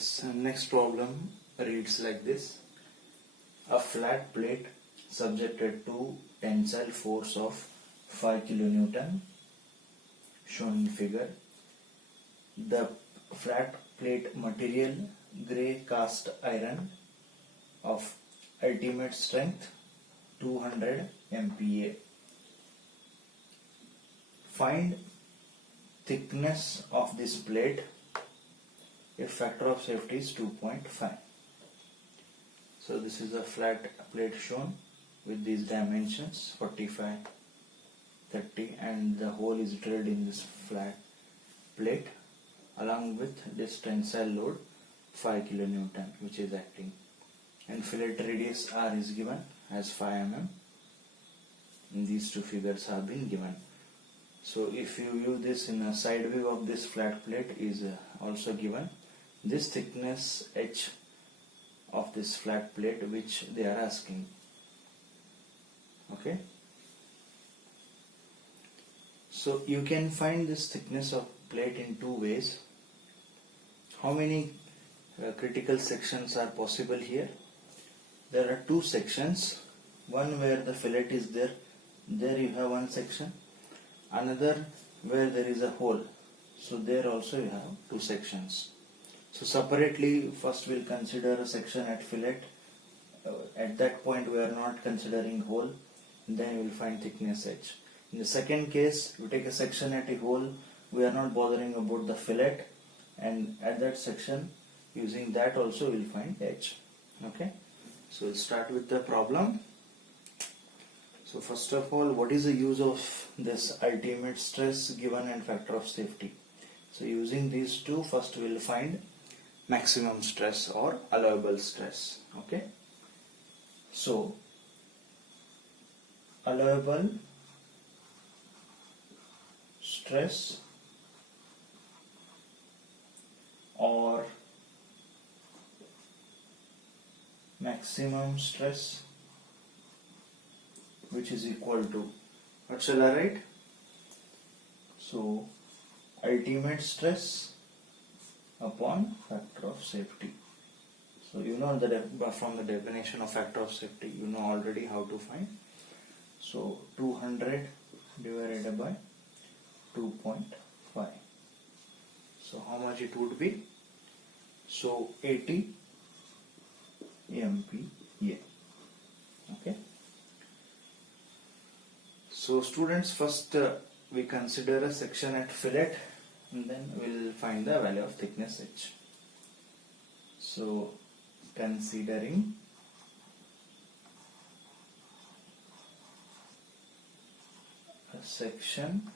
Yes, next problem reads like this. A flat plate subjected to tensile force of 5 kilonewton shown in figure. The flat plate material grey cast iron of ultimate strength 200 MPa. Find thickness of this plate if factor of safety is 2.5. So this is a flat plate shown with these dimensions 45, 30, and the hole is drilled in this flat plate along with this tensile load 5 kilonewton which is acting, and fillet radius R is given as 5 mm. And these two figures have been given. So if you view this in a side view of this flat plate is also given. This thickness H of this flat plate which they are asking. Okay. So you can find this thickness of plate in two ways. How many critical sections are possible here? There are two sections. One where the fillet is there. There you have one section. Another where there is a hole. So there also you have two sections. So separately, first we'll consider a section at fillet. At that point we are not considering hole. Then we will find thickness H. In the second case, we take a section at a hole. We are not bothering about the fillet, and at that section, using that also we will find H. Okay. So we'll start with the problem. So first of all, what is the use of this ultimate stress given and factor of safety? So using these two, first we will find maximum stress or allowable stress. Okay. So allowable stress or maximum stress, which is equal to, what shall I write? So ultimate stress upon factor of safety. So you know that from the definition of factor of safety, you know already how to find. So 200 divided by 2.5. So how much it would be? So 80 MPa. Okay. So students, first we consider a section at fillet, and then we'll find the value of thickness H. So considering a section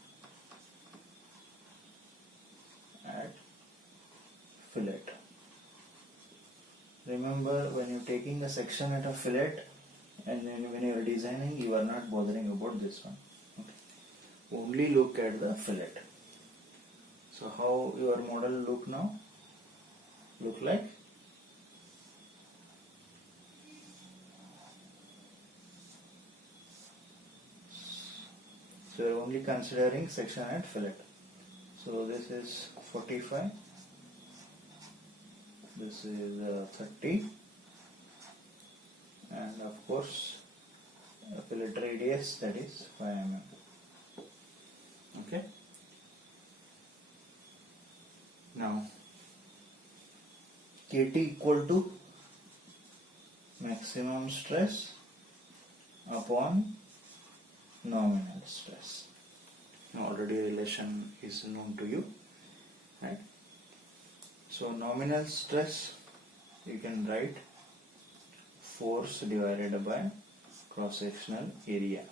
at fillet. Remember, when you're taking a section at a fillet and then when you are designing, you are not bothering about this one. Okay. Only look at the fillet. So how your model look now? Look like? So you're only considering section at fillet. So this is 45. This is 30. And of course, fillet radius, that is 5 mm. Okay. Now, KT equal to maximum stress upon nominal stress. Now already relation is known to you, right? So nominal stress, you can write force divided by cross-sectional area.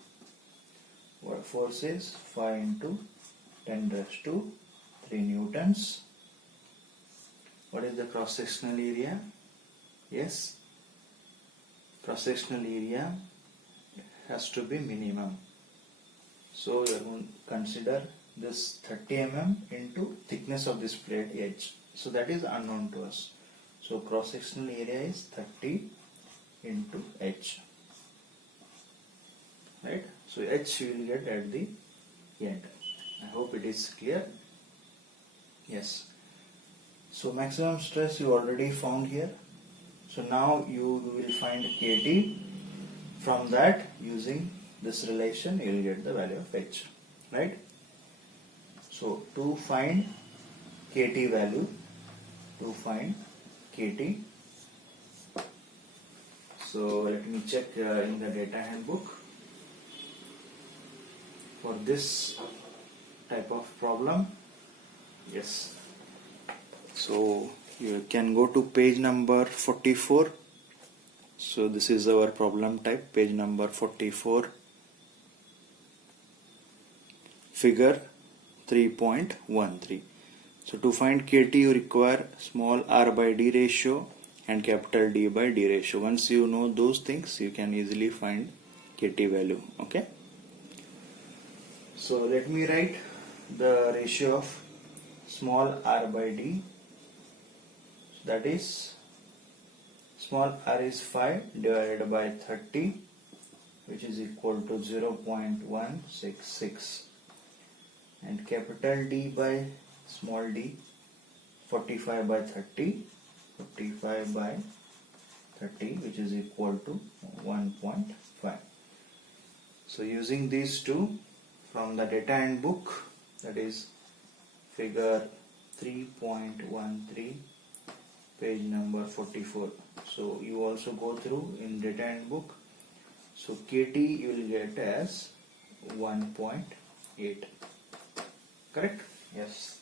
What force is? 5 into 10 raised to 3 newtons. What is the cross-sectional area? Yes, cross-sectional area has to be minimum. So you are going to consider this 30 mm into thickness of this plate H. So that is unknown to us. So cross-sectional area is 30 into H. Right? So H you will get at the end. I hope it is clear. Yes. So maximum stress you already found here. So now you will find KT. From that, using this relation, you will get the value of H, right? So to find KT value, so let me check in the data handbook for this type of problem. Yes. So you can go to page number 44. So this is our problem type, page number 44, figure 3.13. So to find KT you require small r by d ratio and capital D by d ratio. Once you know those things, you can easily find KT value. Okay. So let me write the ratio of small r by d. That is, small r is 5 divided by 30, which is equal to 0.166, and capital D by small d, 45 by 30, which is equal to 1.5. So using these two from the data handbook, that is figure 3.13, page number 44. So you also go through in data handbook. So KT you will get as 1.8. Correct? Yes.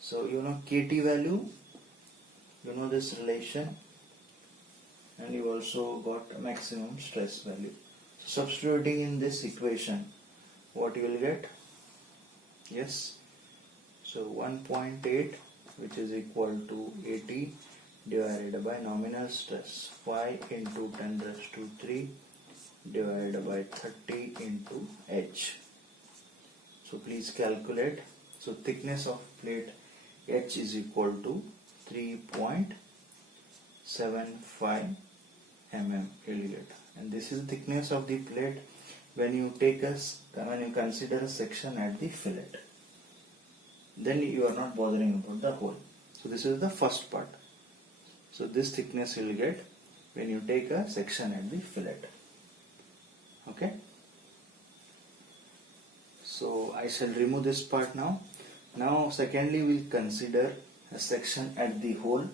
So you know KT value, you know this relation, and you also got maximum stress value. So substituting in this equation, what you will get? Yes. So 1.8, which is equal to 80 divided by nominal stress 5 into 10 raised to 3 divided by 30 into H. So please calculate. So thickness of plate H is equal to 3.75 mm. You will get, and this is the thickness of the plate when you consider a section at the fillet. Then you are not bothering about the hole. So this is the first part. So this thickness you will get when you take a section at the fillet. Okay. So I shall remove this part now. Now secondly we will consider a section at the hole,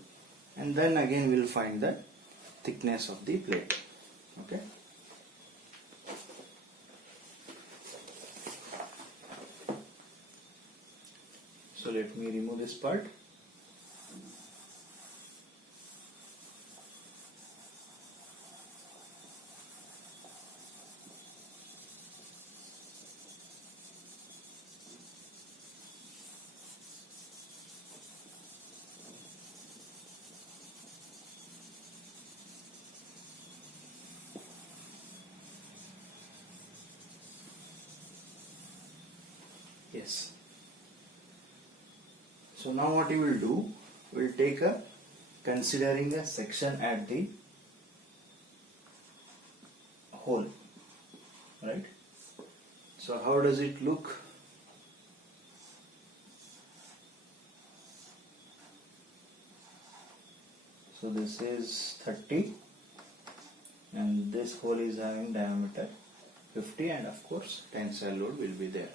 and then again we will find the thickness of the plate. Okay. So let me remove this part. Yes. So now what you will do, we will take considering a section at the hole, right? So how does it look? So this is 30 and this hole is having diameter 50, and of course tensile load will be there.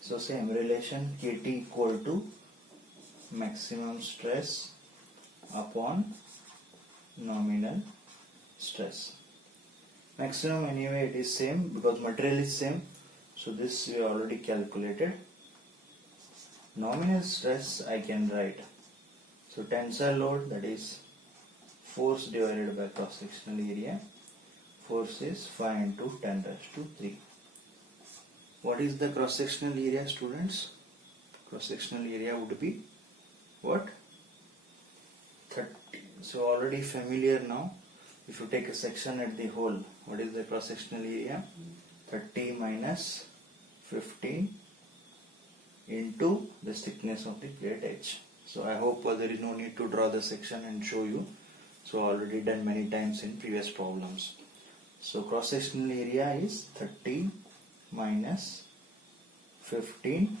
So same relation, KT equal to maximum stress upon nominal stress. Maximum anyway it is same because material is same, so this we already calculated. Nominal stress I can write. So tensile load, that is force divided by cross sectional area. Force is 5 into 10 raised to 3. What is the cross sectional area, students? Cross sectional area would be what? 30. So already familiar now. If you take a section at the hole, what is the cross sectional area? 30 minus 15 into the thickness of the plate H. So I hope there is no need to draw the section and show you. So already done many times in previous problems. So cross sectional area is 30 minus 15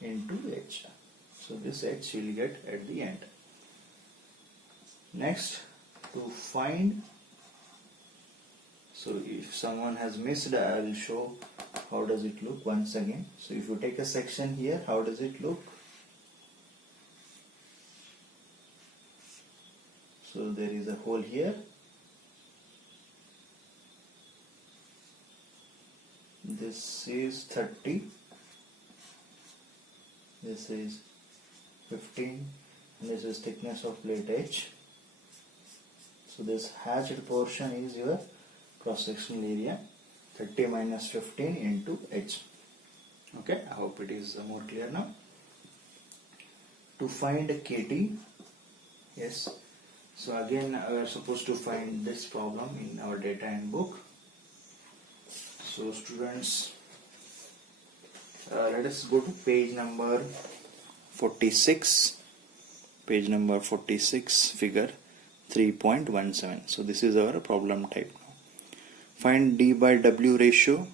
into H. So this H you will get at the end. Next, to find, so if someone has missed, I will show how does it look once again. So if you take a section here, how does it look? So there is a hole here. This is 30. This is 15. And this is thickness of plate H. So this hatched portion is your cross-sectional area, 30 minus 15 into H. Okay, I hope it is more clear now. To find KT, yes. So again, we are supposed to find this problem in our data and book. So students, let us go to page number 46. Page number 46, figure 3.17. So this is our problem type now. Find D by W ratio.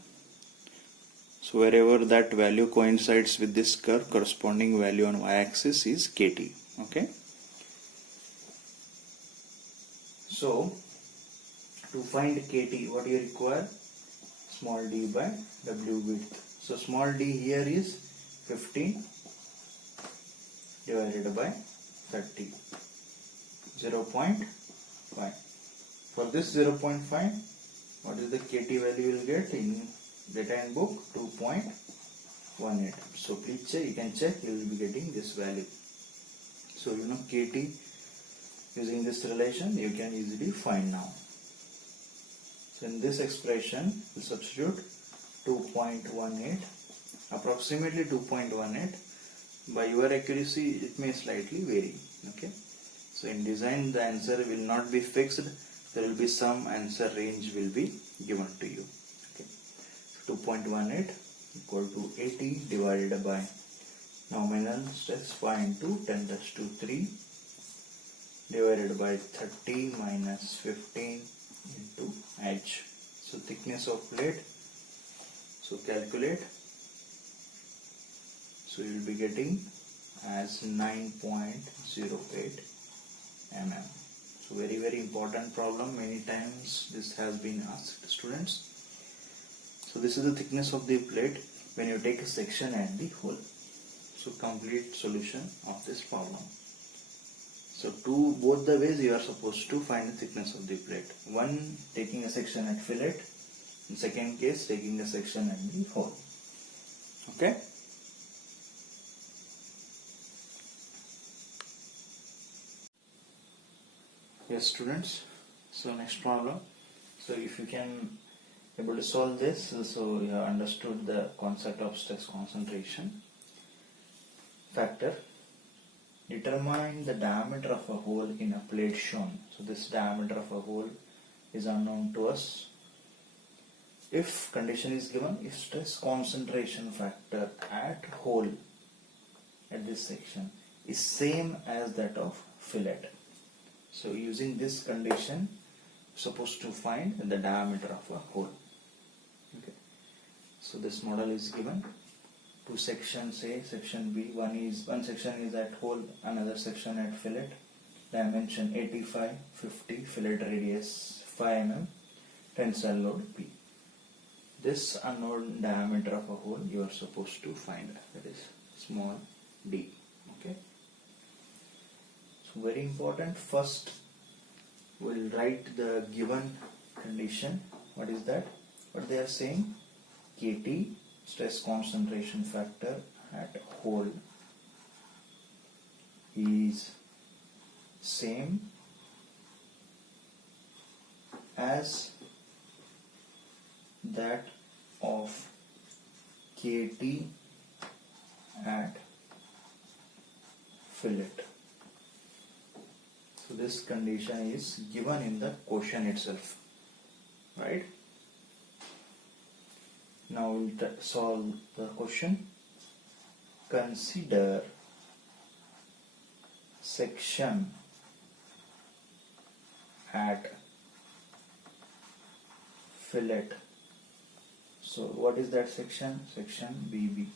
So wherever that value coincides with this curve, corresponding value on y-axis is KT. Okay. So to find KT, what you require? Small d by W width. So small d here is 15 divided by 30. 0.5. For this 0.5, what is the KT value you will get in data and book? 2.18. So please check, you can check, you will be getting this value. So you know KT, using this relation you can easily find now. So in this expression we substitute 2.18, approximately 2.18. By your accuracy it may slightly vary. Okay. So in design the answer will not be fixed, there will be some answer range will be given to you. Okay. So 2.18 equal to 80 divided by nominal stress 5 into 10 raised to 3 divided by 30 minus 15 into H. So thickness of plate, so calculate. So you will be getting as 9.08 mm. So very important problem, many times this has been asked students. So this is the thickness of the plate when you take a section at the hole. So complete solution of this problem. So both the ways you are supposed to find the thickness of the plate. One, taking a section at fillet, in second case taking a section at the hole. Okay. Yes students, so next problem. So if you can able to solve this, so you have understood the concept of stress concentration factor. Determine the diameter of a hole in a plate shown. So this diameter of a hole is unknown to us. If condition is given, if stress concentration factor at hole at this section is same as that of fillet. So using this condition, supposed to find the diameter of a hole. Okay. So this model is given. Two sections A, section B. One section is at hole, another section at fillet. Dimension 85, 50, fillet radius 5 mm, tensile load P. This unknown diameter of a hole you are supposed to find, that is small d. Okay. So very important, first we will write the given condition. What is that? What they are saying? KT, stress concentration factor at hole, is same as that of KT at fillet. So this condition is given in the question itself, right? Now we'll solve the question. Consider section at fillet. So what is that section? Section BB.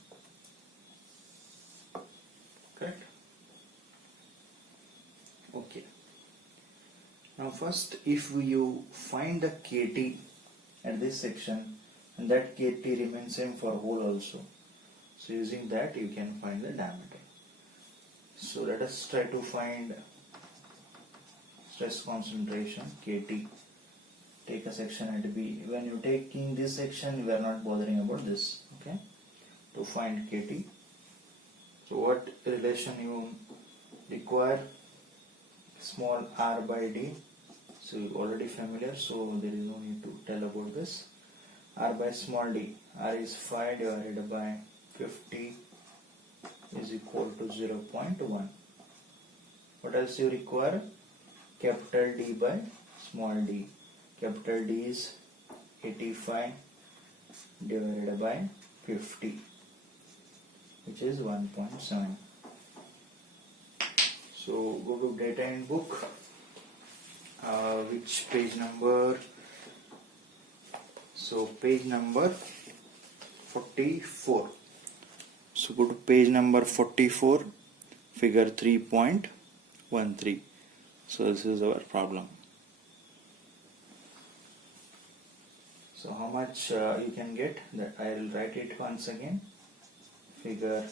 Now first, if you find the KT at this section and that KT remains same for hole also, so using that you can find the diameter. So let us try to find stress concentration KT. Take a section at B. When you taking this section, we are not bothering about this. Okay. To find KT, so what relation you require? Small r by d. So you're already familiar, so there is no need to tell about this. R by small d. R is 5 divided by 50 is equal to 0.1. What else you require? Capital D by small d. Capital D is 85 divided by 50, which is 1.7. So go to data in book. Which page number? So page number 44. So go to page number 44, figure 3.13. So this is our problem. So how much you can get? That I will write it once again. Figure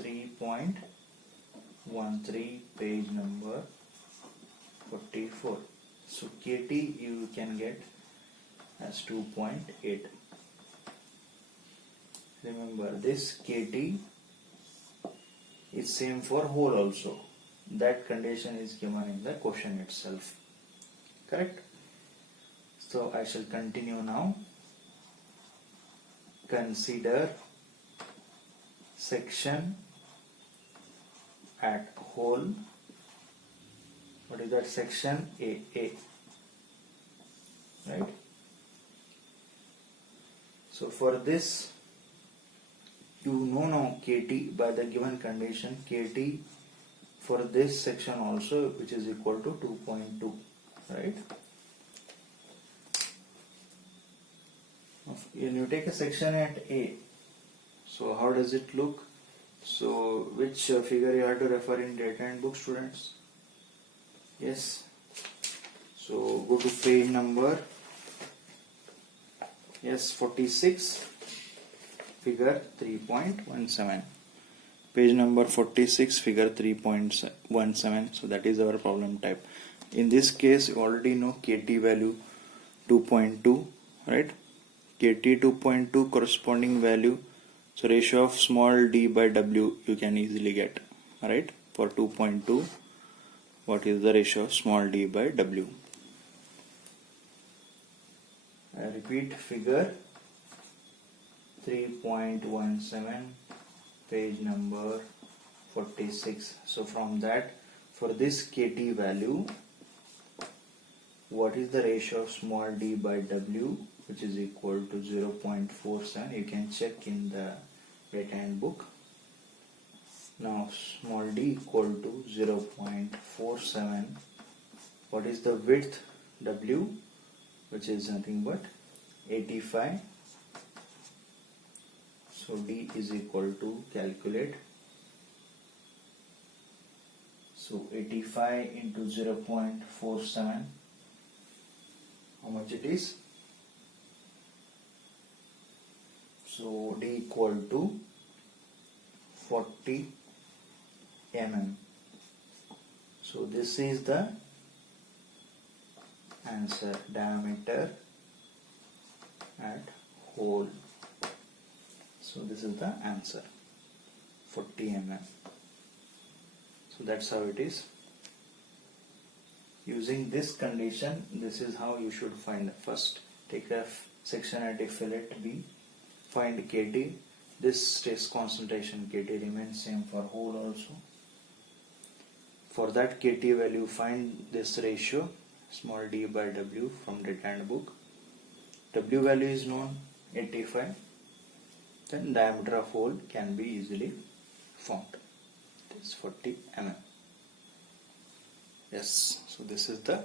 3.13, page number 44. So KT you can get as 2.8. Remember, this KT is same for hole also. That condition is given in the question itself. Correct? So I shall continue now. Consider section at hole. What is that section? A. Right? So for this, you know now KT by the given condition. KT for this section also, which is equal to 2.2. Right? When you take a section at A, so how does it look? So which figure you have to refer in data and book, students? Yes. So go to page number 46, figure 3.17. Page number 46, figure 3.17. So that is our problem type. In this case, you already know KT value 2.2, right? KT 2.2 corresponding value. So ratio of small d by w you can easily get, right? For 2.2, what is the ratio of small d by w? I repeat, figure 3.17, page number 46. So from that, for this KT value, what is the ratio of small d by w, which is equal to 0.47. You can check in the data handbook. Now small d equal to 0.47. What is the width w, which is nothing but 85. So d is equal to, calculate. So 85 into 0.47. How much it is? So d equal to 40 mm. So this is the answer, diameter at hole. So this is the answer, 40 mm. So that's how it is. Using this condition, this is how you should find. First, take a section at a fillet B, find KT. This stress concentration KT remains same for hole also. For that KT value, find this ratio, small d by w, from data handbook. W value is known, 85. Then diameter of hole can be easily found. It is 40 mm. Yes, so this is the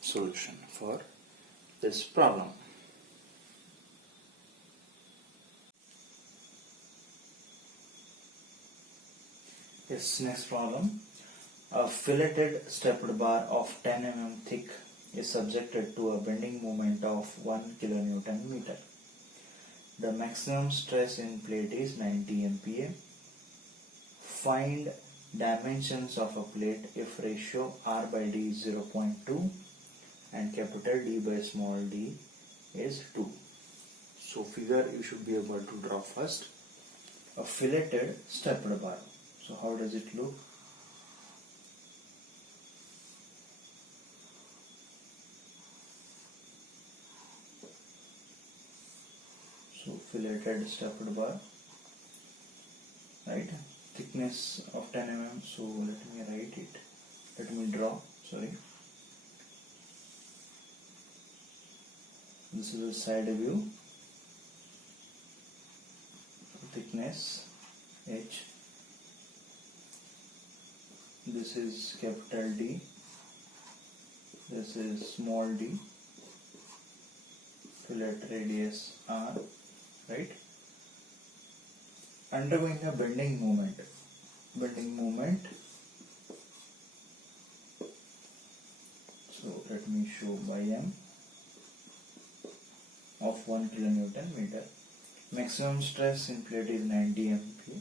solution for this problem. Yes, next problem. A filleted stepped bar of 10 mm thick is subjected to a bending moment of 1 kN meter. The maximum stress in plate is 90 MPa. Find dimensions of a plate if ratio R by D is 0.2 and capital D by small d is 2. So figure you should be able to draw first. A filleted stepped bar. So how does it look? So filleted stepped bar, right? Thickness of 10 mm. So let me write it. Let me draw. Sorry. This is a side view. Thickness H. This is capital D. This is small d. Fillet radius R. Right? Undergoing a bending moment. Bending moment. So let me show by M of 1 kN meter. Maximum stress in plate is 90 MPa.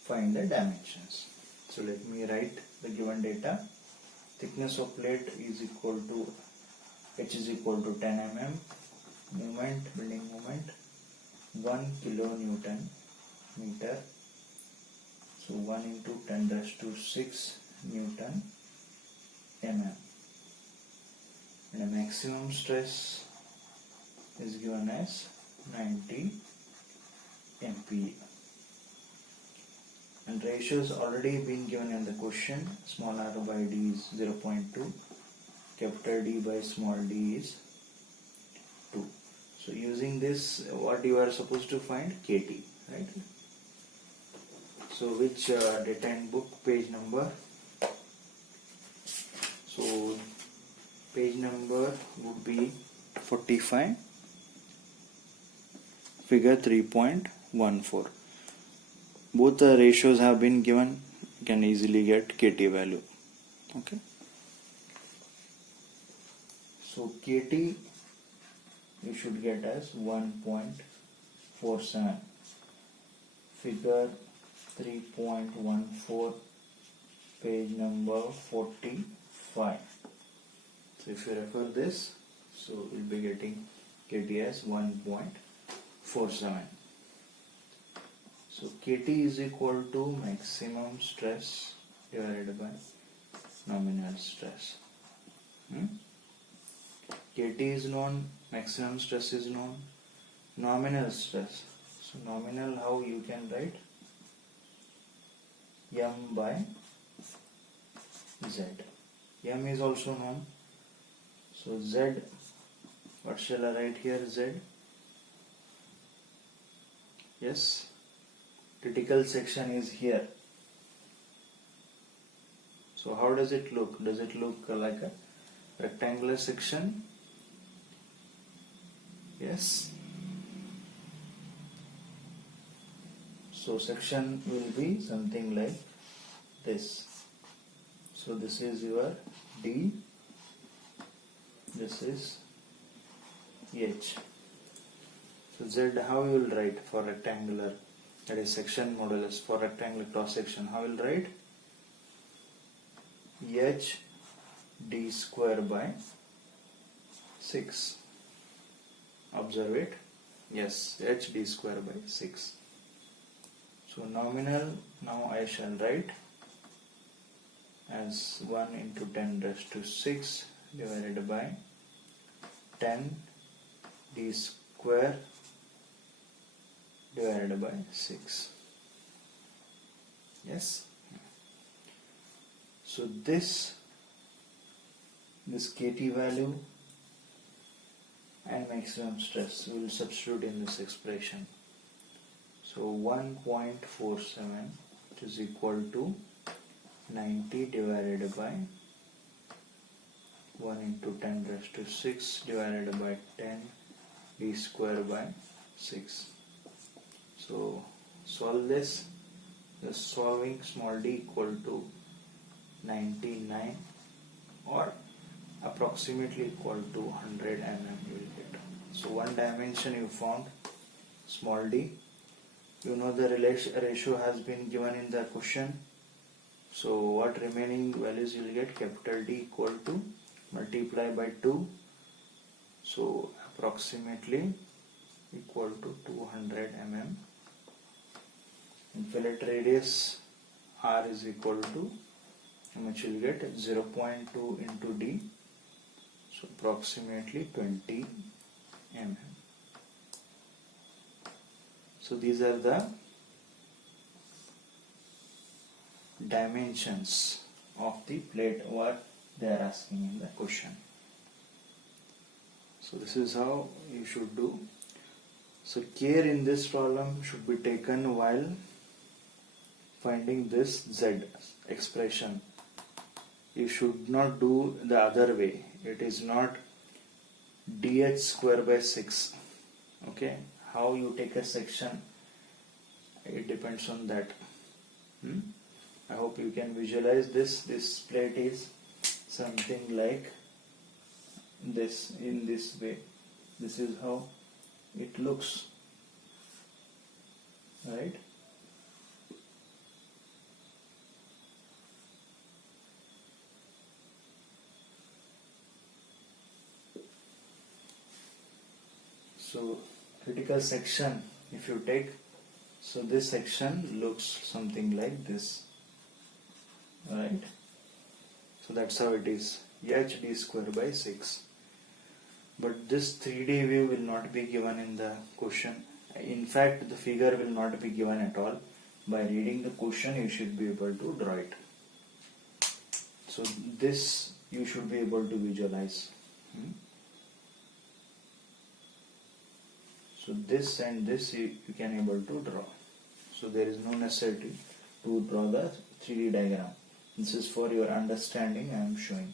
Find the dimensions. So let me write the given data. Thickness of plate is equal to H is equal to 10 mm. Moment, bending moment 1 kN meter. So 1 into 10 raised to 6 Newton mm. And the maximum stress is given as 90 MPa. And ratios already been given in the question. Small r by d is 0.2. Capital D by small d is 2. So using this, what you are supposed to find? KT, right? So which data in book page number? So page number would be 45, figure 3.14. Both the ratios have been given. You can easily get KT value. Okay. So KT you should get as 1.47. Figure 3.14, page number 45. So if you refer this, so we'll be getting KT as 1.47. So KT is equal to maximum stress divided by nominal stress. KT is known, maximum stress is known, nominal stress. So nominal, how you can write? M by Z. M is also known. So Z, what shall I write here? Z. Yes. Critical section is here. So how does it look? Does it look like a rectangular section? Yes. So section will be something like this. So this is your D. This is H. So Z, how you will write for rectangular? That is section modulus for rectangular cross section. How will write? H D square by 6. Observe it. Yes, H D square by 6. So nominal, now I shall write as 1 into 10 raised to 6 divided by 10 D square divided by 6. Yes. So this KT value and maximum stress we will substitute in this expression. So 1.47 is equal to 90 divided by 1 into 10 raised to 6 divided by 10 D square by 6. So solve this. The solving small d equal to 99 or approximately equal to 100 mm you will get. So one dimension you found, small d. You know the ratio has been given in the question. So what remaining values you will get, capital D equal to multiply by 2. So approximately equal to 200 mm. And fillet radius R is equal to, how much you will get, 0.2 into D. So approximately 20 mm. So these are the dimensions of the plate what they are asking in the question. So this is how you should do. So care in this problem should be taken while finding this Z expression. You should not do the other way. It is not dh square by 6. Okay, how you take a section, it depends on that. I hope you can visualize this. This plate is something like this, in this way. This is how it looks, right? So critical section, if you take, so this section looks something like this, right? So that's how it is, hd square by 6. But this 3D view will not be given in the question. In fact, the figure will not be given at all. By reading the question, you should be able to draw it. So this you should be able to visualize. So this and this you can able to draw. So there is no necessity to draw the 3D diagram. This is for your understanding I am showing.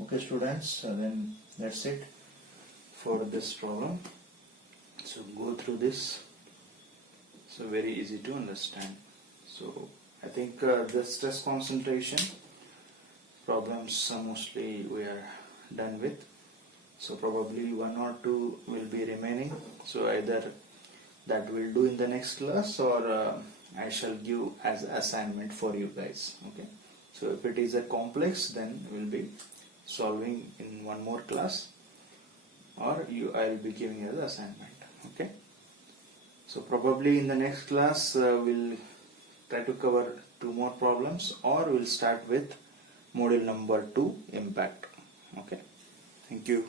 Okay students, then that's it for this problem. So go through this. So very easy to understand. So I think the stress concentration problems mostly we are done with. So probably 1 or 2 will be remaining. So either that we'll do in the next class or I shall give as assignment for you guys. Okay. So if it is a complex, then we'll be solving in one more class, or I'll be giving as assignment. Okay. So probably in the next class we'll try to cover 2 more problems, or we'll start with module number 2, impact. Okay. Thank you.